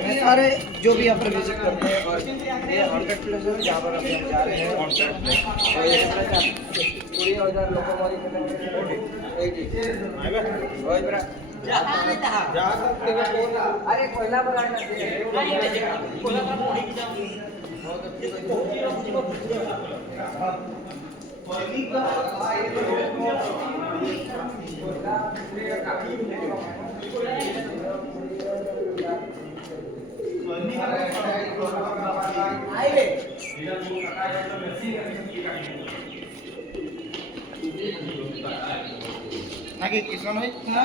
में सारे जो भी आप विजिट करते हैं। और ये हॉन्टेड प्लेस है जहाँ पर हम जा रहे हैं हॉन्टेड प्लेस। और ये पूरी औजार लोगों वाली अरे कोयला आगे किसान है ना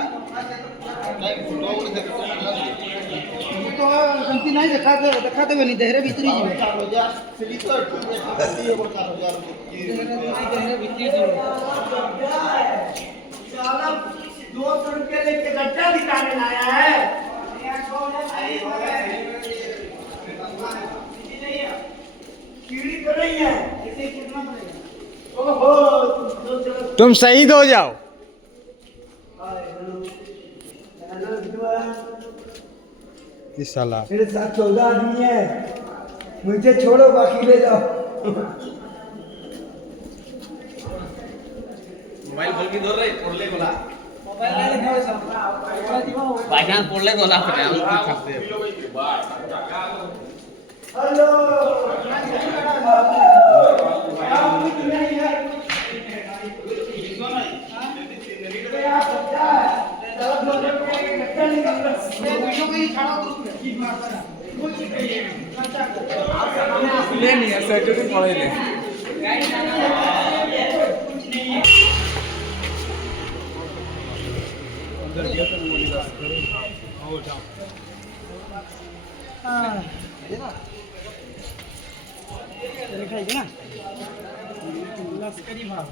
तो गलती नहीं दिखाते हुए नहीं देहरे भीतरी जी साला 200 रुपये लेके गड्ढा दिखाने लाया है। कीड़ी कर रही है ऐसे कितना पड़ेगा। ओहो तुम शहीद हो जाओ। इस साला मेरे साथ 14 आदमी है, मुझे छोड़ो बाकी ले जाओ। मोबाइल बोल के दो रे पड़ले गोला मोबाइल ले ले सब बाइक पड़ले गोला पे हम कुछ करते हैं। हेलो ले नहीं है सैटरडे पड़े ले लश्करी भाव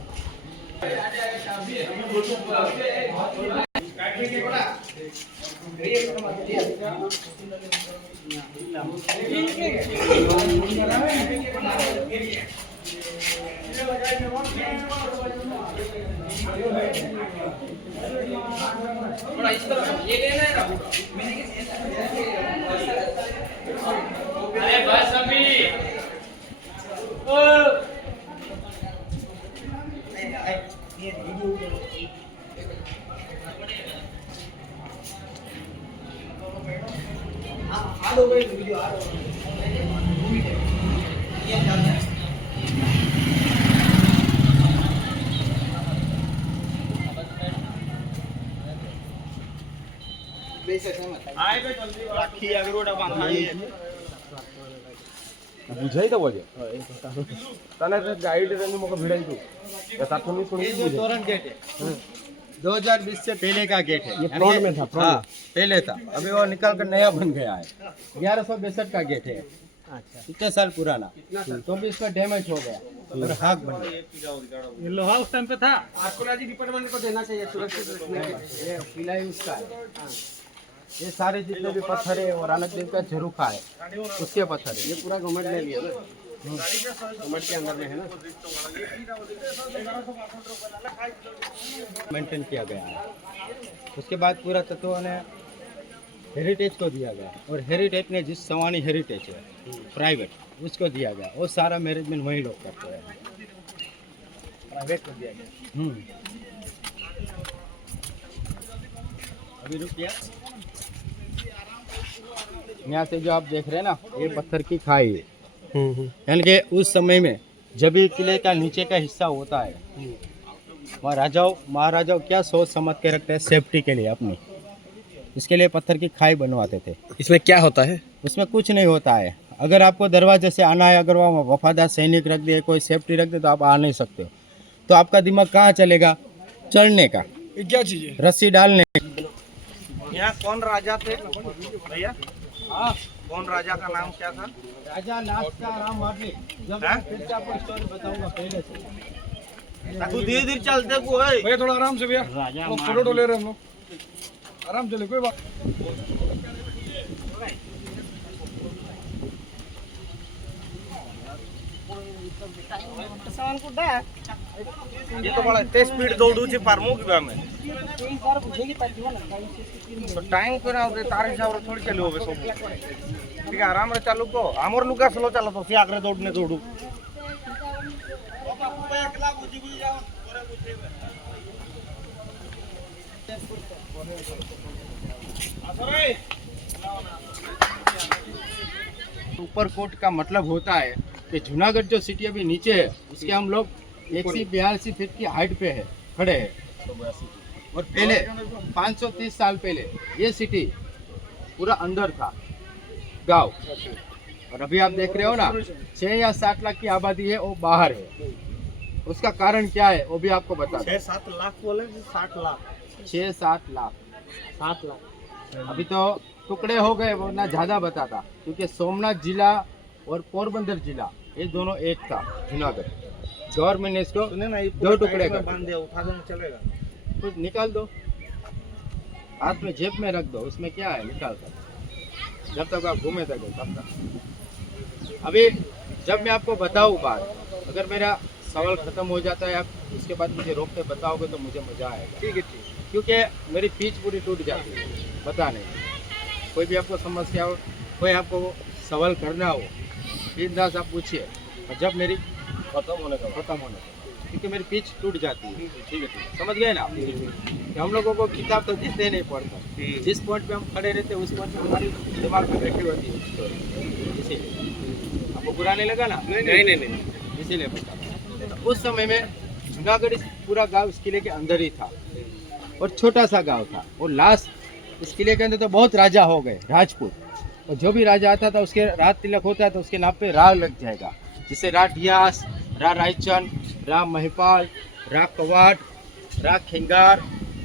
ये लेना है अरे बस अभी बुझाई तो बोले तने तो गाइड रंग मको भिड़ाई तू ऐसा तो नहीं सुनी जो तोरण गेट है 2020 से पहले का गेट है। ये फ्रंट में था, फ्रंट हाँ, पहले था, अभी वो निकल कर नया बन गया है। 1162 का गेट है। अच्छा, कितने साल पुराना, तो भी इसका डैमेज हो गया और हाक बन गया। ये लोहा उस टाइम पे था। आर्कोलॉजी डिपार्टमेंट को देना चाहिए सुरक्षित रखने के लिए। ये पिलाई उसका है। ये सारे जितने भी पत्थर है और अनक देव का झरूखा है उसके पत्थर है। ये पूरा गवर्नमेंट ले लिया ना, गवर्नमेंट के अंदर में है ना। मेंटेन किया गया है। उसके बाद पूरा तत्वों ने हेरिटेज को दिया गया और हेरिटेज ने जिस सवानी हेरिटेज है प्राइवेट उसको दिया गया। वो सारा मैनेजमेंट वही लोग करते हैं, प्राइवेट को दिया गया। अभी रुकिए, यहाँ से जो आप देख रहे हैं ना ये पत्थर की खाई है। यानी कि उस समय में जब भी किले का नीचे का हिस्सा होता है वहाँ राजाओं महाराजाओं क्या सोच समझ के रखते हैं सेफ्टी के लिए अपनी, इसके लिए पत्थर की खाई बनवाते थे। इसमें क्या होता है? उसमें कुछ नहीं होता है। अगर आपको दरवाजे से आना है, अगर वहाँ वफादार सैनिक रख दिए, कोई सेफ्टी रख दे तो आप आ नहीं सकते हो। तो आपका दिमाग कहाँ चलेगा? चढ़ने का। ये क्या चीज है? रस्सी डालने। यहाँ कौन राजा थे भैया? हाँ, कौन राजा का नाम क्या था? राजा नास्का राम वाटली। जब मैं फिर से आपको स्टोरी बताऊंगा पहले से। तू धीरे धीरे चलते को है भैया, थोड़ा आराम से भैया, फोटो ले रहे हम लोग, आराम चले, कोई बात। सामान कुछ ये तो बड़ा तेज स्पीड दौड़ू छी पारमु कि बा में तो टाइम करा होते तार हिसाब रे थोड़ी चली होबे सब ठीक है आराम रे चालू को हमर लुका स्लो चला तो सी आगरे दौड़ने दौड़ू ऊपर कोट का मतलब होता है कि जूनागढ़ जो सिटी अभी नीचे है उसके हम लोग 182 फीट की हाइट पे है खड़े हैं। और पहले 530 साल पहले ये सिटी पूरा अंदर था गांव, और अभी आप देख रहे हो ना 6 या 7 लाख की आबादी है वो बाहर है। उसका कारण क्या है वो भी आपको बता 6-7 लाख बोले 60 लाख 6-7 लाख 7 लाख अभी तो टुकड़े हो गए वो ना ज़्यादा बताता, क्योंकि सोमनाथ जिला और पोरबंदर जिला ये दोनों एक था जूनागढ़। गवर्नमेंट ने इसको दो टुकड़े कर बांध दिया उठा देना चलेगा कुछ निकाल दो, हाथ में जेब में रख दो, उसमें क्या है निकाल कर, जब तक आप घूमे तक तब तक। अभी जब मैं आपको बताऊँ बात, अगर मेरा सवाल खत्म हो जाता है आप उसके बाद मुझे रोक के बताओगे तो मुझे मजा आएगा। ठीक है क्योंकि मेरी पीच पूरी टूट जाती है बता नहीं। कोई भी आपको समस्या हो, कोई आपको सवाल करना हो, बिंदास आप पूछिए, और जब मेरी खत्म होने का क्योंकि मेरी पीच टूट जाती है। ठीक है समझ गए ना कि हम लोगों को किताब तो देते नहीं पड़ता, जिस पॉइंट पे हम खड़े रहते हैं उस पॉइंट पे हमारी दिमाग में बैठी होती है, इसीलिए आपको बुरा नहीं लगा ना? नहीं, इसीलिए बता। तो उस समय में जूनागढ़ पूरा गांव इस किले के अंदर ही था और छोटा सा गांव था, और लास्ट इस किले के अंदर तो बहुत राजा हो गए राजपूत, और जो भी राजा आता था उसके राज तिलक होता है तो उसके नाम पे राग लग जाएगा, जिससे रा ढियास, रा रायचंद, रा महिपाल, रा कवाट, रा खिंगार।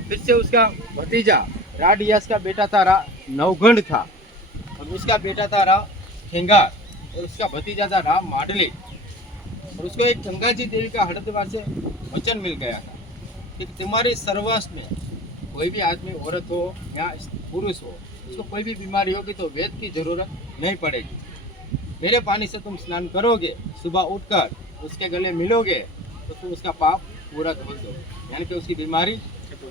फिर से उसका भतीजा रा ढियास का बेटा था रा नवगंड था, और उसका बेटा था रा खिंगार, और उसका भतीजा था रा माडली। और उसको एक गंगा जी देवी का हरिद्वार से वचन मिल गया था कि तुम्हारे सर्वस्व में कोई भी आदमी औरत हो या पुरुष हो, उसको कोई भी बीमारी होगी तो वेद की जरूरत नहीं पड़ेगी। मेरे पानी से तुम स्नान करोगे, सुबह उठकर उसके गले मिलोगे तो तुम उसका पाप पूरा धो दो, यानी कि उसकी बीमारी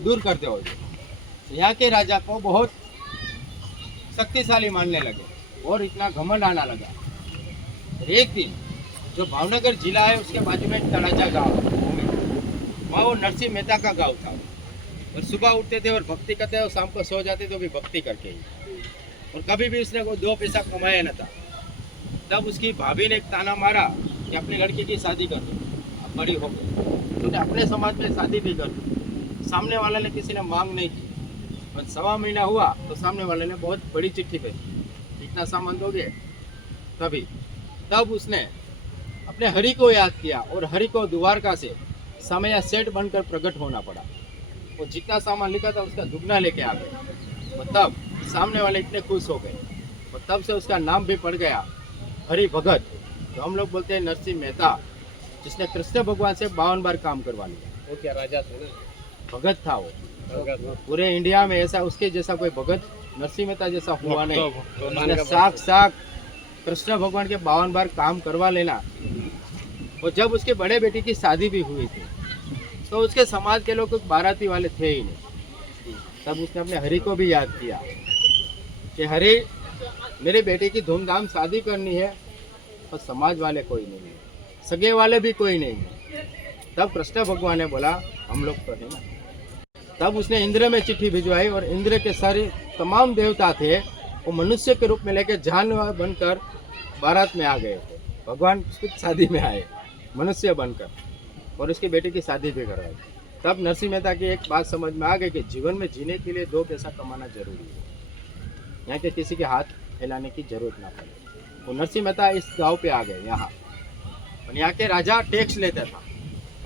दूर कर दोगे। तो यहाँ के राजा को बहुत शक्तिशाली मानने लगे और इतना घमंड आना लगा। एक दिन जो भावनगर जिला है उसके बाजू में तड़ाचा गाँव, वहाँ वो नरसिंह मेहता का गाँव था, और सुबह उठते थे और भक्ति करते थे और शाम को सो जाते तो भी भक्ति करके ही, और कभी भी उसने कोई 2 पैसा कमाया न था। तब उसकी भाभी ने एक ताना मारा कि अपनी लड़की की शादी कर दो, अब बड़ी हो गई तो अपने समाज में शादी भी कर दो। सामने वाले ने किसी ने मांग नहीं की, और 1.25 महीना हुआ तो सामने वाले ने बहुत बड़ी चिट्ठी भेजी, इतना सामान दोगे तभी। तब उसने अपने हरि को याद किया और हरि को द्वारका से समय सेठ बनकर प्रकट होना पड़ा, और जितना सामान लिखा था उसका दुगना लेके आ गए, और तब सामने वाले इतने खुश हो गए, और तब से उसका नाम भी पड़ गया हरि भगत। तो हम लोग बोलते हैं नरसिंह मेहता, जिसने कृष्ण भगवान से 52 बार काम करवा लिया। वो क्या राजा थे ना? भगत था वो, पूरे इंडिया में ऐसा उसके जैसा कोई भगत नरसिंह मेहता जैसा हुआ नहीं। उसने साक्षात कृष्ण भगवान के 52 बार काम करवा लेना। और जब उसके बड़े बेटे की शादी भी हुई थी तो उसके समाज के लोग कुछ बाराती वाले थे ही नहीं, तब उसने अपने हरि को भी याद किया कि हरि मेरे बेटे की धूमधाम शादी करनी है और समाज वाले कोई नहीं है, सगे वाले भी कोई नहीं है। तब कृष्ण भगवान ने बोला हम लोग तो है ना। तब उसने इंद्र में चिट्ठी भिजवाई, और इंद्र के सारे तमाम देवता थे वो मनुष्य के रूप में लेकर जानवर बनकर बारात में आ गए थे। भगवान खुद शादी में आए मनुष्य बनकर, और उसकी बेटी की शादी भी करवाई। तब नरसिंह मेहता की एक बात समझ में आ गई कि जीवन में जीने के लिए 2 पैसा कमाना जरूरी है, यहाँ के किसी के हाथ फैलाने की जरूरत ना पड़े। वो नरसिंह मेहता इस गांव पे आ गए यहाँ, और यहाँ के राजा टैक्स लेता था।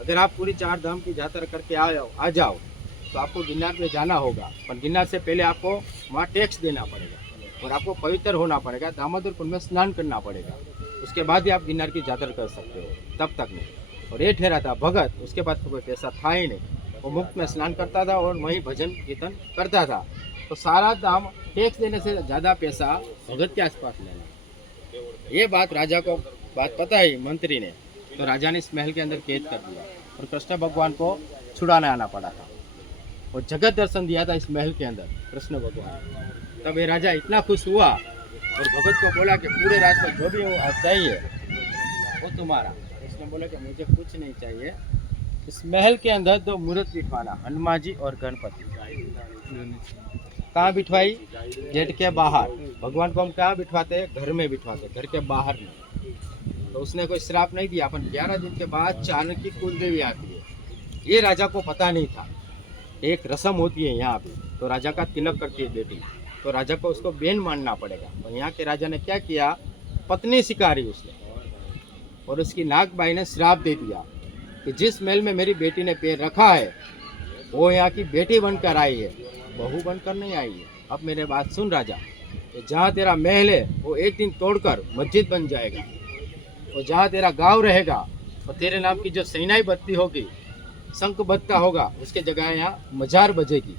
अगर आप पूरी 4 धाम की यात्रा करके आ जाओ तो आपको गिरनार में जाना होगा, पर गिरनार से पहले आपको वहाँ टैक्स देना पड़ेगा, और आपको पवित्र होना पड़ेगा, दामोदर कुंड में स्नान करना पड़ेगा, उसके बाद ही आप गिरनार की यात्रा कर सकते हो, तब तक नहीं। और ये ठहरा था भगत, उसके पास तो कोई पैसा था ही नहीं, वो मुफ्त में स्नान करता था और वहीं भजन कीर्तन करता था। तो सारा दाम टैक्स देने से ज़्यादा पैसा भगत के आसपास लेना। ये बात राजा को बात पता ही मंत्री ने, तो राजा ने इस महल के अंदर कैद कर दिया। और कृष्ण भगवान को छुड़ाने आना पड़ा था और जगत दर्शन दिया था इस महल के अंदर कृष्ण भगवान। तब ये राजा इतना खुश हुआ और भगत को बोला कि पूरे राज में जो भी वो चाहिए वो तुम्हारा। उसने बोला कि मुझे कुछ नहीं चाहिए, इस महल के अंदर 2 मूर्त बिठवाना, हनुमान जी और गणपति। कहाँ बिठवाई? गेट के बाहर। भगवान को हम कहाँ बिठवाते हैं? घर में बिठवाते, घर के बाहर नहीं। तो उसने कोई श्राप नहीं दिया। अपन 11 दिन के बाद चाणक्य की कुल देवी आती है, ये राजा को पता नहीं था। एक रस्म होती है यहाँ पे, तो राजा का तिलक करती है बेटी, तो राजा को उसको बेन मानना पड़ेगा। और यहाँ के राजा ने क्या किया, पत्नी स्वीकारी उसने, और उसकी नागबाई ने श्राप दे दिया कि जिस महल में मेरी बेटी ने पैर रखा है वो यहाँ की बेटी बनकर आई है, बहू बनकर नहीं आई है। अब मेरे बात सुन राजा, कि जहाँ तेरा महल है वो एक दिन तोड़कर मस्जिद बन जाएगा, और जहाँ तेरा गांव रहेगा और तेरे नाम की जो सैनाई बत्ती होगी, शंख बजता होगा, उसके जगह यहाँ मजार बजेगी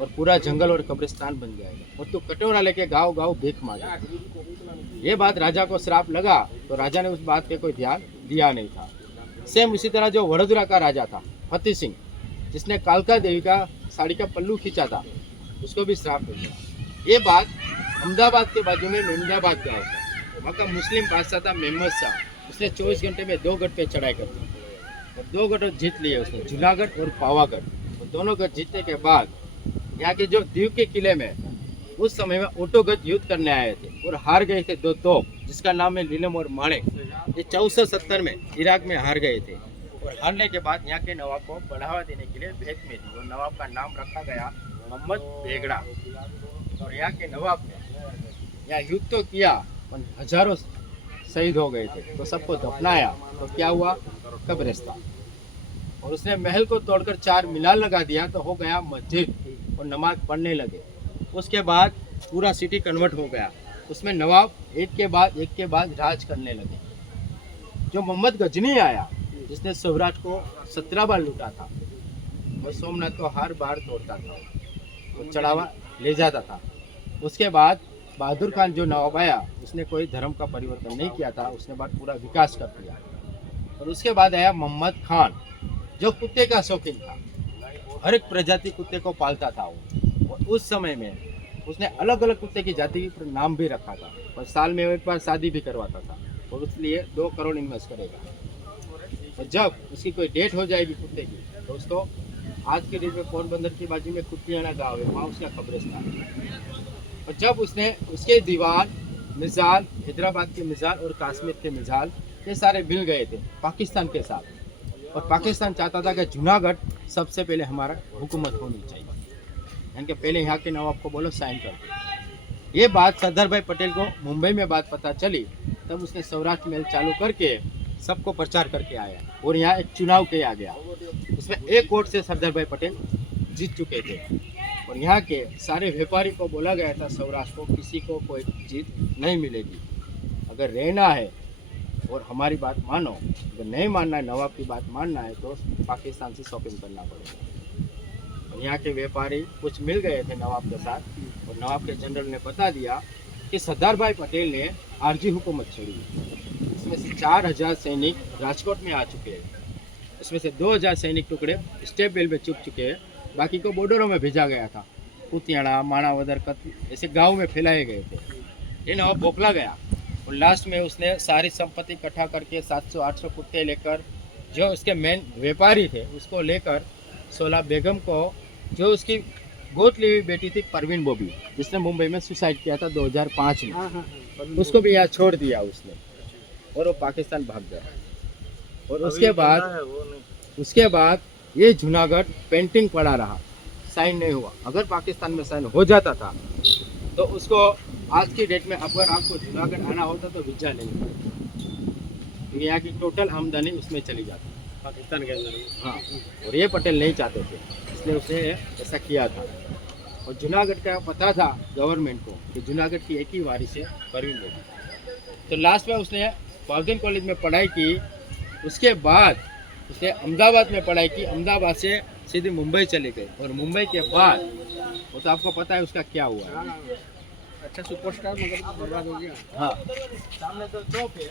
और पूरा जंगल और कब्रिस्तान बन जाएगा, और तू कटोरा लेके गाँव गाँव भीख मांगे। ये बात राजा को श्राप लगा, तो राजा ने उस बात पे कोई ध्यान दिया नहीं था। सेम उसी तरह जो वडोदरा का राजा था फतेह सिंह, जिसने कालका देवी का साड़ी का पल्लू खींचा था, उसको भी श्राप मिला। ये बात अहमदाबाद के बाजू में मेमदाबाद गाँव था, वहाँ का मुस्लिम बादशाह था मेहमद शाह। उसने 24 घंटे में 2 गढ़ पे चढ़ाई कर दी और 2 गढ़ जीत लिए उसने, जूनागढ़ और पावागढ़। और दोनों गढ़ जीतने के बाद यहाँ के जो दीव के किले में उस समय में ओटोगत युद्ध करने आए थे और हार गए थे 2 तोप, जिसका नाम है नीलम और माणिक। ये 1470 में इराक में हार गए थे, और हारने के बाद यहाँ के नवाब को बढ़ावा देने के लिए भेंट में दी, और नवाब का नाम रखा गया मोहम्मद बेगड़ा। और यहाँ के नवाब ने यहाँ युद्ध तो किया, पर हजारों शहीद हो गए थे, तो सबको दफनाया, तो क्या हुआ, कब्रिस्तान। और उसने महल को तोड़कर 4 मीनार लगा दिया, तो हो गया मस्जिद, और नमाज पढ़ने लगे। उसके बाद पूरा सिटी कन्वर्ट हो गया, उसमें नवाब एक के बाद राज करने लगे। जो मोहम्मद गजनी आया, जिसने सौराष्ट्र को 17 बार लूटा था, और सोमनाथ को हर बार तोड़ता था, तो चढ़ावा ले जाता था। उसके बाद बहादुर खान जो नवाब आया, उसने कोई धर्म का परिवर्तन नहीं किया था, उसने बाद पूरा विकास कर दिया। और उसके बाद आया मोहम्मद खान, जो कुत्ते का शौकीन था, हर एक प्रजाति कुत्ते को पालता था वो। और उस समय में उसने अलग अलग कुत्ते की जाति पर नाम भी रखा था, और साल में एक बार शादी भी करवाता था, और उसलिए 2 करोड़ इन्वेस्ट करेगा। और जब उसकी कोई डेट हो जाएगी कुत्ते की, तो उसको आज के डेट में पोरबंदर की बाजू में कुतियाना गाँव है, वहाँ उसका कब्रिस्तान है। और जब उसने उसके दीवार, मिसाल, हैदराबाद के मिसाल और कश्मीर के मिसाल, ये सारे मिल गए थे पाकिस्तान के साथ, और पाकिस्तान चाहता था कि जूनागढ़ सबसे पहले हमारा हुकूमत होनी चाहिए, यानी कि पहले यहाँ के नवाब को बोलो साइन कर दो। ये बात सरदार भाई पटेल को मुंबई में बात पता चली, तब उसने सौराष्ट्र मेल चालू करके सबको प्रचार करके आया, और यहाँ एक चुनाव किया गया। उसमें 1 वोट से सरदार भाई पटेल जीत चुके थे, और यहाँ के सारे व्यापारी को बोला गया था सौराष्ट्र को किसी को कोई जीत नहीं मिलेगी, अगर रहना है और हमारी बात मानो, अगर नहीं मानना है, नवाब की बात मानना है, तो पाकिस्तान से शॉपिंग करना पड़ेगा। और यहाँ के व्यापारी कुछ मिल गए थे नवाब के साथ, और नवाब के जनरल ने बता दिया कि सरदार भाई पटेल ने आरजी हुकूमत छोड़ी। इसमें से 4000 सैनिक राजकोट में आ चुके हैं, इसमें से 2000 सैनिक टुकड़े स्टेप बेल में चुप चुके हैं, बाकी को बॉर्डरों में भेजा गया था। कुतियाना, माणावदर, ऐसे गाँव में फैलाए गए थे। ये नवाब बौखला गया, और लास्ट में उसने सारी संपत्ति इकट्ठा करके 700-800 कुत्ते लेकर, जो उसके मेन व्यापारी थे, उसको लेकर सोला बेगम को, जो उसकी गोद ली हुई बेटी थी परवीन बोबी, जिसने मुंबई में सुसाइड किया था 2005 में, उसको भी यहाँ छोड़ दिया उसने, और वो पाकिस्तान भाग गया। और उसके बाद ये जूनागढ़ पेंटिंग पड़ा रहा, साइन नहीं हुआ। अगर पाकिस्तान में साइन हो जाता था, तो उसको आज की डेट में अगर आपको जूनागढ़ आना होता तो वीजा नहीं होता, क्योंकि यहाँ की टोटल आमदनी उसमें चली जाती पाकिस्तान के अंदर। हाँ, और ये पटेल नहीं चाहते थे, इसलिए उसने ऐसा किया था। और जूनागढ़ का पता था गवर्नमेंट को कि जूनागढ़ की एक ही वारिस है परवीन बोबी। तो लास्ट में उसने पॉलिटिकल कॉलेज में पढ़ाई की, उसके बाद उसने अहमदाबाद में पढ़ाई की, अहमदाबाद से सीधे मुंबई चले गए, और मुंबई के बाद वो तो आपको पता है उसका क्या हुआ। अच्छा सुपरस्टार मगर बर्बाद हो गया। हाँ, सामने तो तोप है,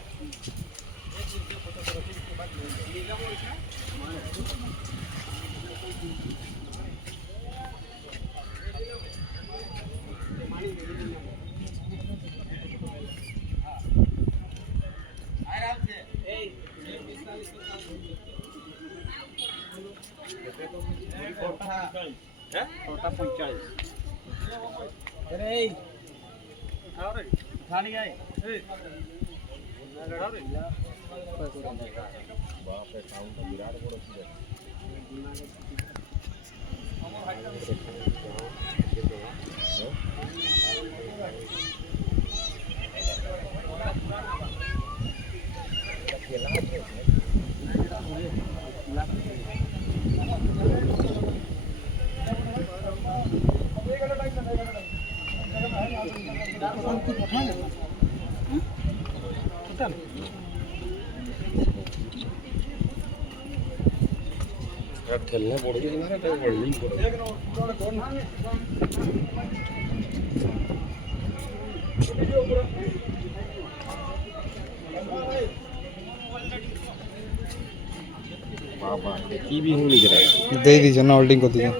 दे दीजिए ना, होल्डिंग को दीजिए।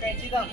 कैंची दाम